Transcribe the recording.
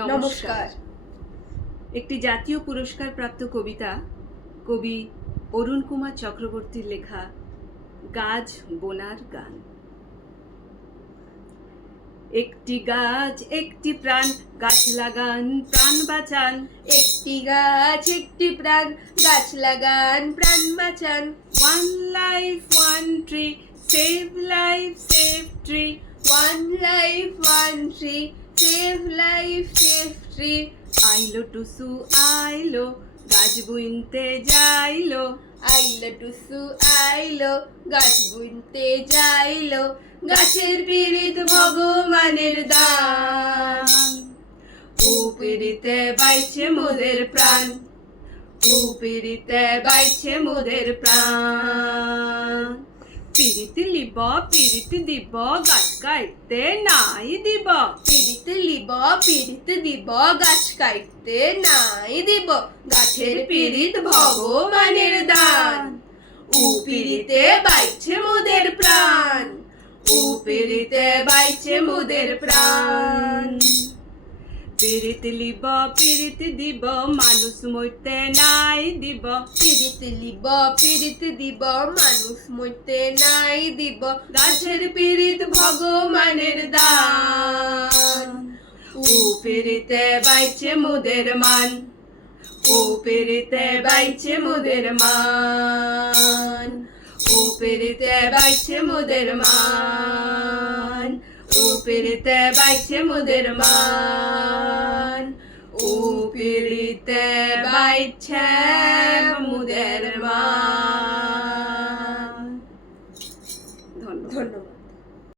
নমস্কার। একটি জাতীয় পুরস্কার প্রাপ্ত কবিতা কবি অরুণ কুমার চক্রবর্তীর লেখা গাছ বোনার গান। একটি গাছ একটি প্রাণ গাছ লাগান প্রাণ বাঁচান। একটি গাছ একটি প্রাণ গাছ লাগান প্রাণ বাঁচান। One life one tree save life save tree one life one tree save life save tree আইলো টুসু আইলো গাছ বুনতে যাইলো আইলো টুসু আইলো গাছ বুনতে যাইলো গাছের পিড়িত ভগবানের দান উপরিতে বাইছে মোদের প্রাণ উপরিতে বাইছে মোদের প্রাণ পিরিতি লিব পিরিতি দিব গাছ কাইতে নাই দিব পিড়িত লিব, পিড়িত দিব, গাছ কাটতে নাই দিব। গাছের পিড়িত ভগবানের দান। উপিরিতে বাইছে মোদের প্রাণ। উপরিতে বাইছে মোদের প্রাণ। পিরিতি লিব পিরিতি দিব, মানুষ মরতে নাই দিব। পিড়িত লিব, পিড়িত দিব, মানুষ মরতে নাই দিব। গাছের পিড়িত ভগবানের দান। উপরিতে বাইছে মোদের মান। উপরিতে বাইছে মোদের মান। উপরিতে বাইছে মোদের মান। উপরিতে বাইছে মোদের মান। উপরিতে বাইছে মোদের মান।